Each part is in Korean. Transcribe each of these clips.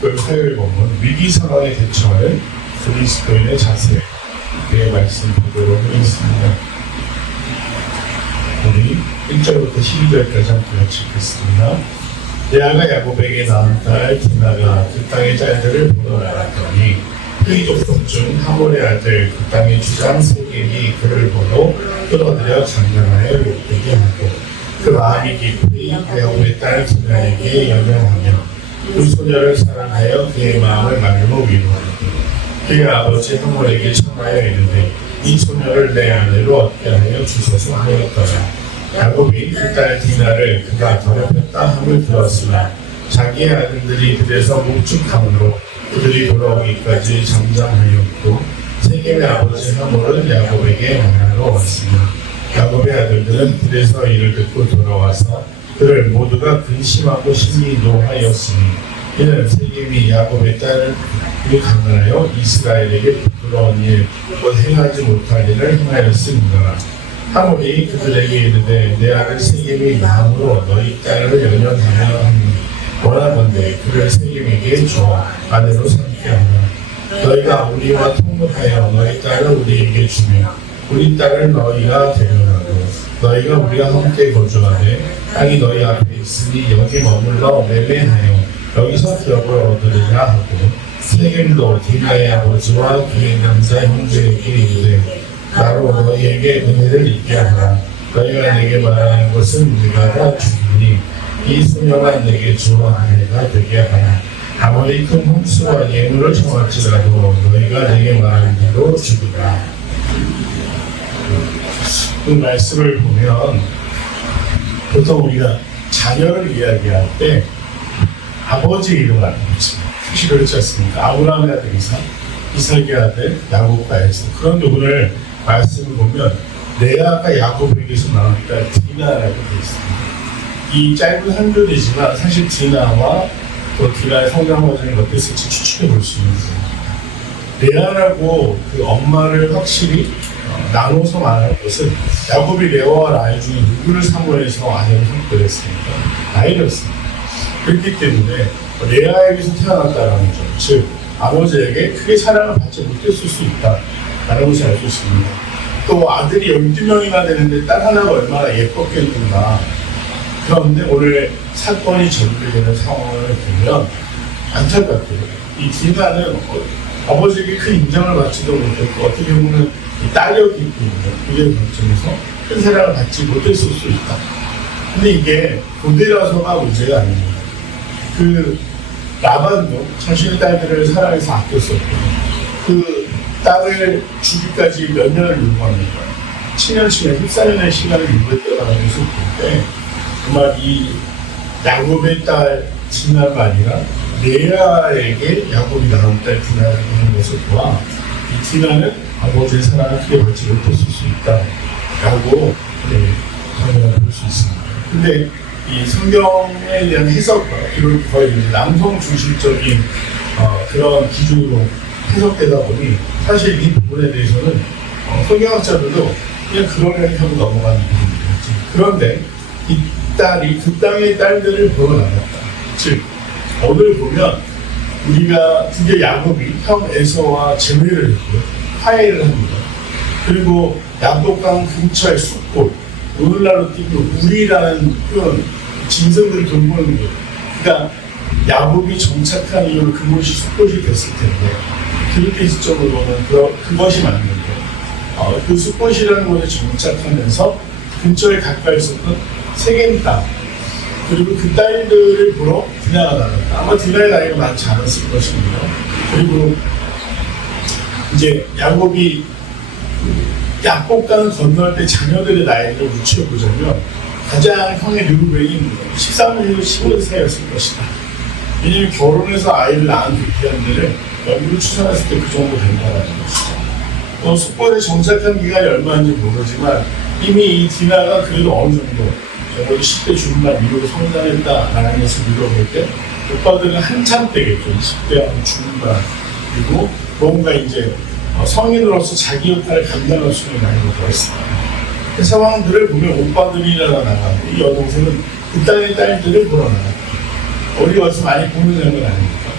특별 화요일 본문 위기 상황에 대처할 그리스도인의 자세 말씀 보도록 하겠습니다. 우리 1절부터 12절까지 함께 같이 읽겠습니다. 레아가 야곱에게 낳은 딸 디나가 그 땅의 짤들을 보러 나갔더니 그의 족속 중 하몰의 아들 그 땅의 주장 세겜이 그를 보러 끌어들여 장난하여 욕되게 하고 그 마음이 깊이 야곱의 딸 디나에게 연연하며 그 소녀를 사랑하여 그의 마음을 말로 위로하고 그의 아버지 하몰에게 청하여 이르되 이 소녀를 내 아내로 얻게 하여 주소서 하였더라. 야곱이 그 딸 디나를 그가 더럽혔다 함을 들었으나 자기의 아들들이 들에서 묵직함으로 그들이 돌아오기까지 잠잠하였고 세겜의 아버지 하몰은 야곱에게 만나러 왔으며 야곱의 아들들은 들에서 이를 듣고 돌아와서 그를 모두가 근심하고 심히 노하였으니 이는 세겜이 야곱의 딸을 강간하여 이스라엘에게 부끄러운 일, 곧 행하지 못할 일을 행하였음이더라. 하몰이 그들에게 이르되 내 아들 세겜이 양으로 너희 딸을 연연하며 하니 원하건대 그를 세겜에게 주어 아내로 삼게 하라. 너희가 우리와 통곡하여 너희 딸을 우리에게 주며 우리 딸을 너희가 대변하고 너희가 우리와 함께 거주하되 땅이 너희 앞에 있으니 여기 머물러 매매하여 여기서 기업을 얻으리라 하고 세겜도 디나의 아버지와 그의 남자 형제에게 이르되 나로 너희에게 은혜를 있게 하라. 너희가 내게 말하는 것은 네가 다 주니 이 소녀가 내게 주어 아내가 되게 하라. 아무리 큰 홍수와 예물을 청할지라도 너희가 내게 말하는 대로 주리라. 그 말씀을 보면 보통 우리가 자녀를 이야기할 때 아버지 이름을 하는 거지. 혹시 그렇지 않습니까? 아브라함의 아들 이삭의 아들 야곱과 해서. 그런데 오늘 말씀을 보면 레아가 야곱에게서 나온 딸 디나라고 되어 있습니다. 이 짧은 한 줄이지만 사실 디나와 또 디나의 성장 과정이 어땠을지 추측해 볼 수 있는 거예요. 레아라고 그 엄마를 확실히 나눠서 말하는 것은 야곱이 레아와 라헬 중에 누구를 사모해서 아내로 선택했습니까? 라헬이었습니다. 그렇기 때문에 레아에게서 태어났다라는 점, 즉 아버지에게 크게 사랑을 받지 못했을 수 있다라는 것을 알 수 있습니다. 또 아들이 12명이나 되는데 딸 하나가 얼마나 예뻤겠는가. 그런데 오늘 사건이 전개되는 상황을 보면 안타깝게도 이 디나는 아버지에게 큰 인정을 받지도 못했고 어떻게 보면 딸이었기 때문에 그의 관점에서 큰 사랑을 받지 못했을 수 있다. 근데 이게 고대라서가 문제가 아닙니다. 그 라반도 자신의 딸들을 사랑해서 아꼈었고 그 딸을 주기까지 몇 년을 요구합니다. 7년치나 14년의 시간을 요구했다는 것을 볼 때 정말 이 야곱의 딸 디나가 아니라 레아에게 야곱이 낳은 딸 디나라는 것을 보아 이 디나는 아버지의 사랑을 크게 받지 못했을 수 있다라고 볼 수 있습니다. 근데 이 성경에 대한 해석과 이런 거의 남성 중심적인 그런 기준으로 해석되다 보니 사실 이 부분에 대해서는 성경학자들도 그냥 그러려니 하고 넘어가는 부분이었지. 그런데 이 딸이 그 땅의 딸들을 보러 나갔다. 즉 오늘 보면 우리가 드디어 야곱이 형 에서와 재회를 했고요. 화해를 합니다. 그리고 야복강 근처의 숲골, 오늘날로 띄고 우리라는 표현, 짐승들을 돌보는 거예요. 그러니까 야곱이 정착한 이후로 그곳이 숲골이 됐을 텐데 그렇게 시점으로는 그것이 맞는데 그 숲골이라는 곳에 정착하면서 근처에 가까이 있었던 세겜 땅 그리고 그 딸들을 보러 디나가 나갔다. 아마 디나의 나이가 많지 않았을 것입니다. 그리고 이제 야곱이 야복강을 건너갈 때 자녀들의 나이를 묻혀보자면 가장 형의 르브벤이 13년에서 15년 사이였을 것이다. 왜냐하면 결혼해서 아이를 낳은 기한들을 연구를 추산했을 때 그 정도 된다는 것이죠. 숲골에 정착한 기간이 얼마인지 모르지만 이미 이 디나가 그래도 어느 정도 10대 중반 이후로 성장했다라는 것을 믿어볼 때 오빠들은 한참 때겠죠. 20대 중반 그리고 뭔가 이제 성인으로서 자기 역할을 감당할 수 있는 나이가 되었습니다. 그 상황들을 보면 오빠들이라 나가고 이 여동생은 그 딸의 딸들을 보러 나가고 우리 어디서 많이 보는 장면 아닙니까?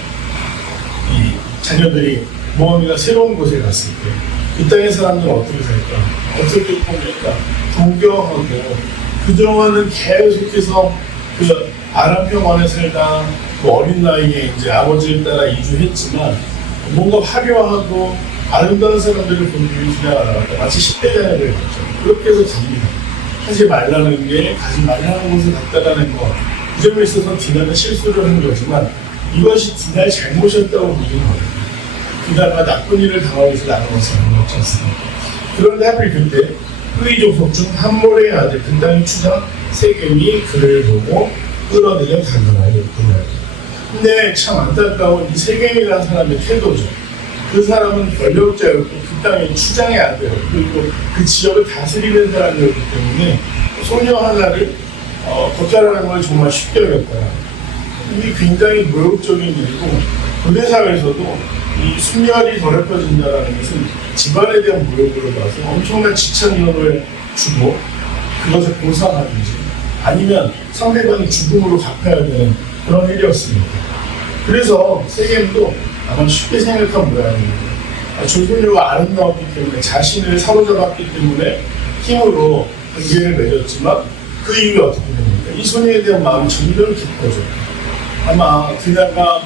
자녀들이 모험이나 새로운 곳에 갔을 때 이 땅의 사람들은 어떻게 살까? 어떻게 보낼까? 동경하고 그동안은 계속해서 그 아람평원에 살다 어린 나이에 이제 아버지를 따라 이주했지만 뭔가 화려하고 아름다운 사람들을 본 뒤에 지나가다가 마치 10대 자녀를 봤죠. 그렇게 해서 디나 하지 말라는 게 가지 말라는 곳을 갔다라는 거. 이 점에 있어서 디나는 실수를 한 거지만 이것이 디나의 잘못이었다고 보는 거예요. 디나가 나쁜 일을 당하기 위해서 나간 것은 아니었지 않습니까? 그런데 하필 그때 후이족속 중 함몰의 아들 근당의 추장 세겜이 그를 보고 끌어들여 가져나였구나. 근데 참 안타까운 이 세겜이라는 사람의 태도죠. 그 사람은 권력자였고 그 땅의 추장의 아들이었고 그리고 그 지역을 다스리는 사람이었기 때문에 소녀 하나를 겉자라는 걸 정말 쉽게 여겼다. 이게 굉장히 모욕적인 일이고 고대 사회에서도 이 순혈이 더럽혀진다는 것은 집안에 대한 모욕으로 봐서 엄청난 지천령을 주고 그것을 보상하든지 아니면 상대방이 죽음으로 갚아야 되는 그런 일이었습니다. 그래서 세겜도 아마 쉽게 생각한 모양입니다. 조선료가 아름다웠기 때문에 자신을 사로잡았기 때문에 힘으로 관계를 맺었지만 그 이유가 어떻게 됩니까? 이 소녀에 대한 마음이 점점 깊어져요. 아마 그녀가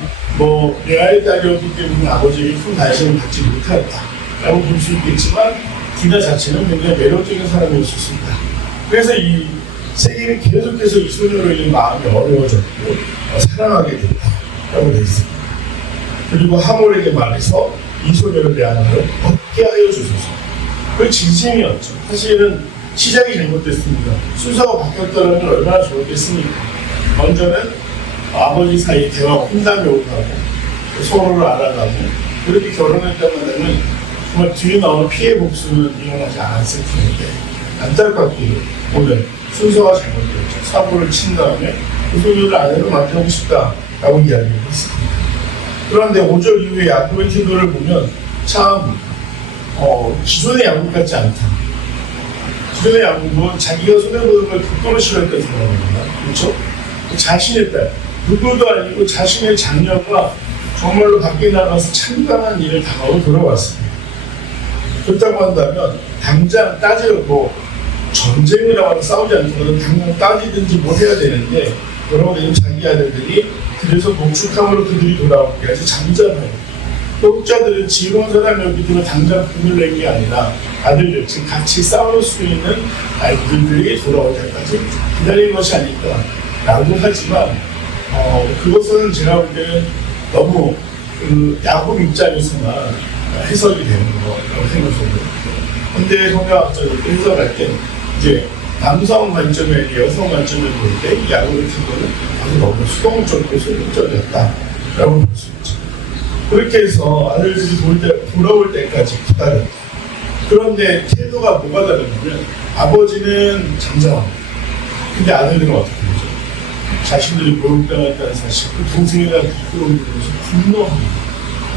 레아의 딸이었기 때문에 아버지에게 큰 관심을 받지 못하였다라고 볼 수 있겠지만 디나 자체는 굉장히 매력적인 사람이었습니다. 그래서 이 세겜이 계속해서 이 소녀로 인해 마음이 어려워졌고 사랑하게 됐다라고 되어 있습니다. 그리고 하몰에게 말해서 이 소녀를 대하나를 얻게 하여 주소서. 그 진심이었죠. 사실은 시작이 잘못됐습니다. 순서가 바뀌었다면 얼마나 좋았겠습니까? 먼저는 아버지 사이 대화 혼담이 오가고 서로를 알아가고 그렇게 결혼했다면 정말 뒤에 나오는 피해 복수는 일어나지 않았을 텐데 안타깝게도 오늘 순서가 잘못됐죠. 사고를 친 다음에 그 소녀를 아내로 만나고 싶다라고 이야기를 했습니다. 그런데 5절 이후에 야곱의 태도를 보면 참 기존의 야곱 같지 않다. 기존의 야곱은 자기가 손해보는 걸 극도로 싫어했던 사람입니다. 그렇죠? 자신의 딸 누구도 아니고 자신의 자녀가 정말로 밖에 나가서 참담한 일을 당하고 돌아왔습니다. 그렇다고 한다면 당장 전쟁을 하거나 싸우지 않더라도 당장 따지든지 뭘 해야 되는데 여러분 자기 아들들이 그래서 농축함으로 그들이 돌아오게 아주 잠잠해요. 독자들은 지혜로운 사람이었기 때문에 당장 분을 낸 게 아니라 아들들 즉 같이 싸울 수 있는 아이들이 돌아올 때까지 기다린 것이 아닐까 라고 하지만 그것은 제가 볼 때는 너무 야곱 입장에서만 해석이 되는 거라고 생각합니다. 근데 성경학자들 해석할 때 이제 남성 관점에 여성 관점을 볼 때 이 야곱의 태도는 아주 너무 수동적이고 소극적이었다라고 볼 수 있죠. 그렇게 해서 아들들이 돌아올 때까지 기다렸다. 그런데 태도가 뭐가 다르냐면 아버지는 잠잠합니다. 근데 아들들은 어떻게 되죠? 자신들이 모욕당했다는 사실, 그 동생에 대한 부끄러움을 보면서 분노합니다.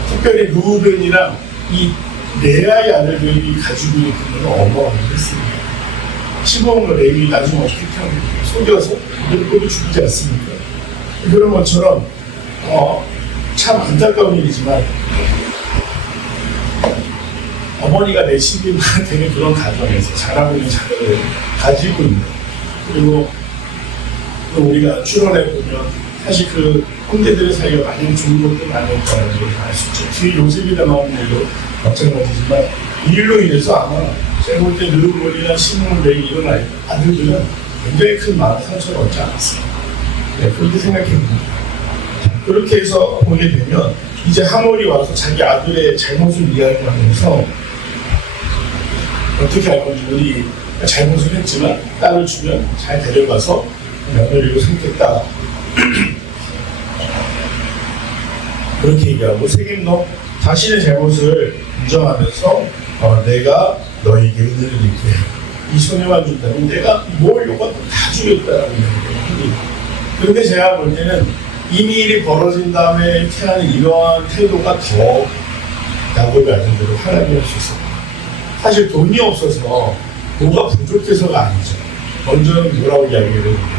특별히 루벤이랑 이 레아의 아들들이 가지고 있는 분노는 어마어마했습니다. 시몬과 레위 나중에 어떻게 하면 속여서 모두 죽이지 않습니까? 그런 것처럼 참 안타까운 일이지만 어머니가 내시기만 되는 그런 가정에서 자라고 있는 자녀를 가지고 있는 그리고 우리가 추론해 보면 사실 그 형제들의 사이가 많이 좋은 것도 아니었다는 걸 알 수 있죠. 뒤에 요셉이 당하는 일도 마찬가지지만 이 일로 인해서 아마 제가 볼 때 르우벤이나 시몬 레위 이런 아들들은 굉장히 큰 마음 상처를 얻지 않았습니다. 네, 그렇게 생각해봅니다. 그렇게 해서 보게 되면 이제 하몰이 와서 자기 아들의 잘못을 이야기하면서 어떻게 할 건지 우리 잘못을 했지만 딸을 주면 잘 데려가서 며느리로 삼겠다. 그렇게 얘기하고 세겜도 자신의 잘못을 인정하면서 내가 너에게 은혜를 입게 이 소녀만 준다면 내가 뭘 요구하고 다 주겠다라고 얘기합니다. 그런데 제가 볼 때는 이미 일이 벌어진 다음에 태하는 이러한 태도가 더 야곱의 아들대로 하나님이 할 수 있습니다. 사실 돈이 없어서 뭐가 부족해서가 아니죠. 먼저는 뭐라고 이야기를 해줍니까?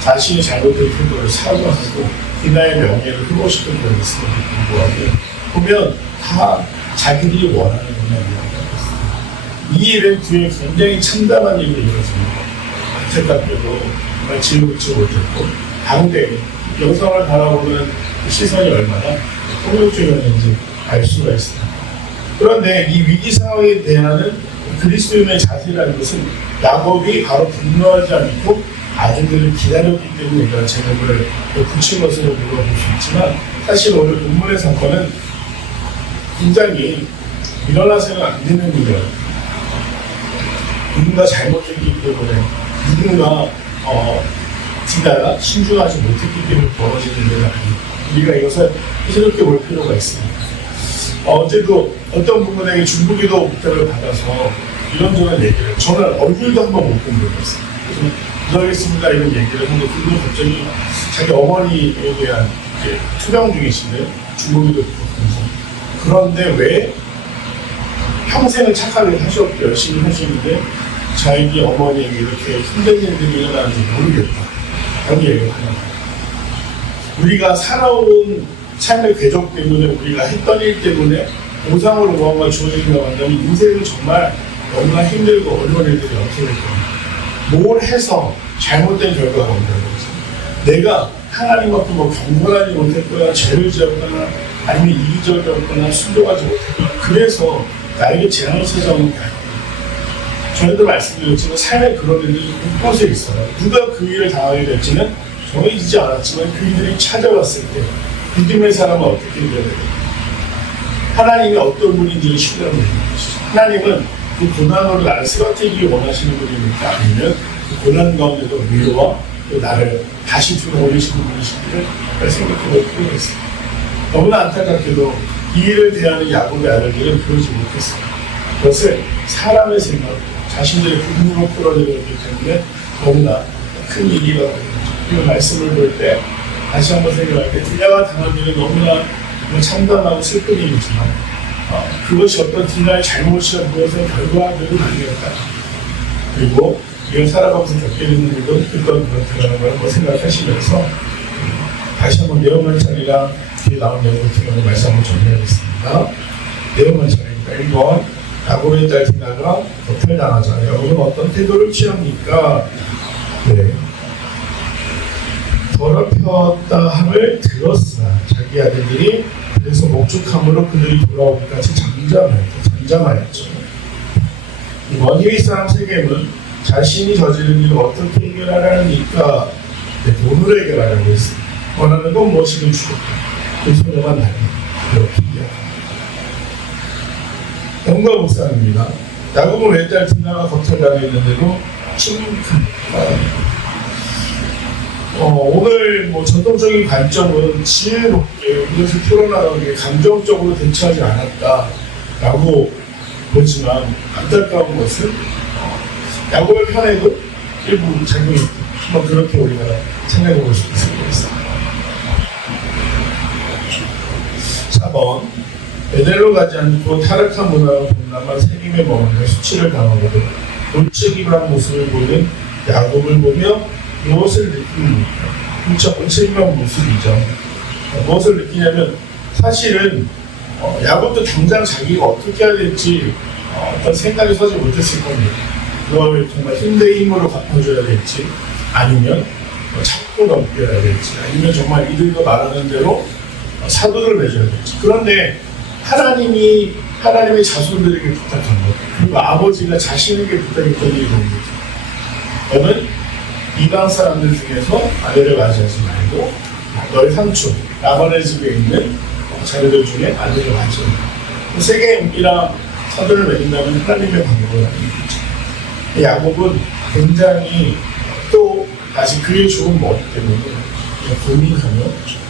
자신이 잘못된 태도를 사과하고 디나의 명예를 회복시킨 적이 있음에도 불구하고 보면 다 자기들이 원하는 것만 이야기하고 있어요. 이 이벤트에 굉장히 참담한 일이 이루어집니다. 안타깝게도 정말 지우지 못했고 당대 영상을 바라보는 시선이 얼마나 폭력적이었는지 알 수가 있습니다. 그런데 이 위기 상황에 대한 그리스도인의 자세라는 것은 야곱이 바로 분노하지 않고 아들들을 기다렸기 때문에 이런 제목을 붙인 것으로 물어볼 수 있지만 사실 오늘 본문의 사건은 굉장히 일어나서는 안 되는 일이에요. 누군가 잘못했기 때문에 누군가 디나가 신중하지 못했기 때문에 벌어지는 일은 아니에요. 우리가 이것을 새롭게 볼 필요가 있습니다. 어제도 어떤 부분에게 중보기도 부탁을 받아서 이런저런 얘기를 저는 얼굴도 한번 못 본 적이 있어요. 그래서 기도하겠습니다 이런 얘기를 했는데 그분 갑자기 자기 어머니에 대한 투병 중이신데 중보기도 부탁하면서 그런데 왜 평생을 착하게 하셨고 열심히 하시는데 자기 어머니에게 이렇게 힘든 일들이 일어나는지 모르겠다 라는 얘기를 하는 거예요. 우리가 살아온 삶의 궤적 때문에 우리가 했던 일 때문에 보상으로 무언가 주어진다고 한다면 인생은 정말 너무나 힘들고 어려운 일들이 어떻게 될 겁니다. 뭘 해서 잘못된 결과가 온다는 거죠. 내가 하나님 앞에 뭐 경건하지 못했거나 죄를 지었거나 아니면 이기적이었거나 순종하지 못했거나 그래서 나에게 재앙을 찾아오는 게 아니에요. 전에도 말씀드렸지만 삶에 그런 일들이 곳곳에 있어요. 누가 그 일을 당하게 될지는 정해지지 않았지만 그 일들이 찾아왔을 때 믿음의 사람은 어떻게 되어야 돼요? 하나님이 어떤 분인지를 신뢰하는 것이죠. 하나님은 그 고난으로 나를 쓰러뜨리기 원하시는 분입니까? 아니면 그 고난 가운데도 위로와 또 나를 다시 들어 올리시는 분이신지를 생각해 볼 필요가 있습니다. 너무나 안타깝게도 이 일을 대하는 야곱의 아들들은 그러지 못했습니다. 그것을 사람의 생각, 자신들의 분노로 끌어들였기 때문에 너무나 큰 일이가 됩니다. 이 말씀을 볼 때 다시 한번 생각할 때 디나가 당한 일은 너무나 참담하고 슬픈 일이지만 그것이 어떤 디나의 잘못이라 무엇의 결과들은 아니었다. 그리고 이걸 살아가면서 겪게 되는 일도 그렇다는 걸 한번 생각하시면서 다시 한번 내용만 차리랑 뒤에 나온 내용을 통해서 말씀 한번 정리하겠습니다. 내용만 차리니까 1번 야곱의 딸 디나가 도탈당하자. 여러분은 어떤 태도를 취합니까? 네. 더럽혔다 함을 들었으나 자기 아들들이 그래서 목축함으로 그들이 돌아오기까지 잠잠하였죠. 이번 히윗 사람 세겜은 자신이 저지른 일을 어떻게 해결하라니까 돈으로 해결하려고 했습니다. 원하는 건 무엇이든 주겠다. 그 소녀만 달라. 이렇게 이야기합니다. 영과 목사입니다. 야곱은 외딸 디나가 거탈당했는데도 침묵합니다. 오늘 전통적인 관점은 지혜롭게 이것을 풀어나가기에 감정적으로 대처하지 않았다라고 보지만 안타까운 것은 야곱의 편에도 일부 작용이 한번 그렇게 우리가 생각해 볼 수 있을 것 같습니다. 4번 베델로 가지 않고 타락한 문화로 동남아 세겜에 머물며 수치를 당하고도 무책임한 모습을 보는 야곱을 보며 무엇을 느낍니까? 진짜 무책임한 모습이죠. 무엇을 느끼냐면 사실은 야곱도 당장 자기가 어떻게 해야 될지 어떤 생각이 서지 못했을 겁니다. 그걸 정말 힘대 힘으로 갚아줘야 될지 아니면 참고 넘겨야 될지 아니면 정말 이들과 말하는 대로 사도를 맺어야 될지. 그런데 하나님의 자손들에게 부탁한 것 그리고 아버지가 자신에게 부탁했던 일이 뭡니까? 너는 이방 사람들 중에서 아내를 맞이하지 말고 너의 삼촌 라반의 집에 있는 자녀들 중에 아내를 맞이하라. 세겜이랑 사도를 맺는다면 하나님의 방법을 아닙니다. 야곱은 굉장히 또 아직 그의 좋은 머리 때문에 고민하며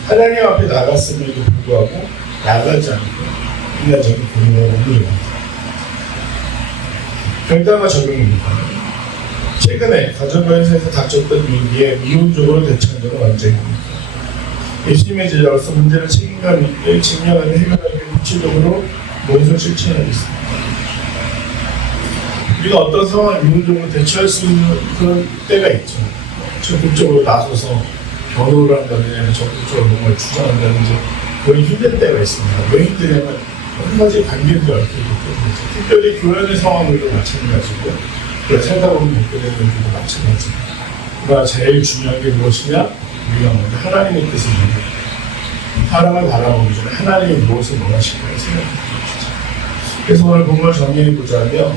하나님 앞에 나갔음에도 불구하고 나가지 않고 인간적인 고민을 옮깁니다. 결단과 적용입니다. 최근에 가정과 회사에서 닥쳤던 위기에 미온적으로 대처한 적은 언제입니까? 예수님의 제자로서 문제를 책임감 있게 직면하며 해결하기 구체적으로 무엇을 실천하겠습니다. 우리가 어떤 상황에 미온적으로 대처할 수 있는 그런 때가 있죠. 적극적으로 나서서 변호를 한다든지 적극적으로 뭔가를 주장한다든지 왜 힘들 때가 있습니다. 왜 힘드냐면 한 가지 관계를 얽히기 때문에 특별히 교회의 상황들도 마찬가지고 살다 보면 겪게 되는 일도 마찬가지입니다. 그러나 제일 중요한 게 무엇이냐? 우리가 먼저 하나님의 뜻을 믿는 사람을 바라보기 전에 하나님이 무엇을 원하실까요? 생각해 보십시오. 그래서 오늘 본문을 정리해 보자면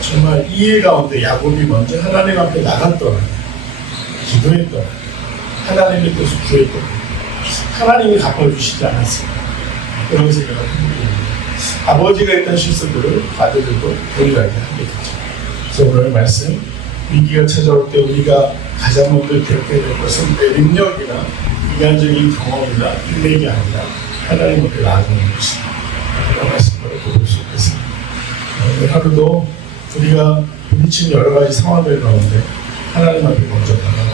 정말 이 일 가운데 야곱이 먼저 하나님 앞에 나갔더라, 기도했더라, 하나님의 뜻을 구했더라, 하나님이 갚아주시지 않았습니다. 그런 생각을 합니다. 아버지가 했던 실수들을 아들들도 동일하게 하게 되죠. 그래서 오늘 말씀, 위기가 찾아올 때 우리가 가장 먼저 기억해야 될 것은 내 능력이나 인간적인 경험이나 인맥이 아니라 하나님 앞에 나아가는 것이다. 그런 말씀을 볼 수 있겠습니다. 오늘 하루도 우리가 부딪힌 여러 가지 상황들 가운데 하나님 앞에 먼저 나가고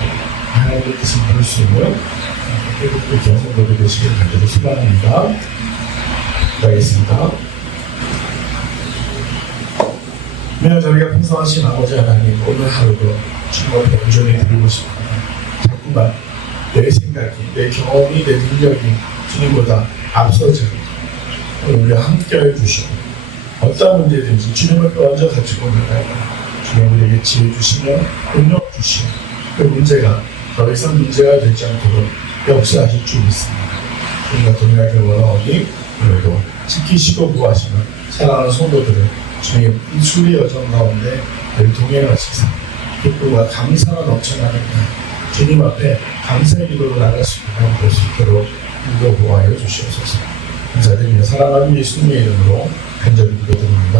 하나님의 뜻을 물을 수 있는 그리고 경험들이 되시길 간절히 소망합니다. 기도하겠습니다. 매일 저희가 풍성하신 아버지 하나님, 오늘 하루도 주님 앞에 온전히 드리고 싶습니다. 자꾸만 내 생각이, 내 경험이, 내 능력이 주님보다 앞서지고 우리와 함께해 주시고 어떤 문제든지 주님 앞에 먼저 가지고 나가고 주님 우리에게 지혜 주시며 능력 주시고 그 문제가 더 이상 문제가 되지 않도록 역사하실 줄 믿습니다. 우리가 동일하게 원하오니 오늘도 지키시고 구하시는 사랑하는 성도들을 주님의 순리 여정 가운데 늘 동행하시사 기쁨과 감사가 넘쳐나는 주님 앞에 감사의 기도로 나갈 수 있도록 볼 수 있도록 인도 보호하여 주시옵소서. 감사드리며 사랑하는 예수님의 이름으로 간절히 기도드립니다.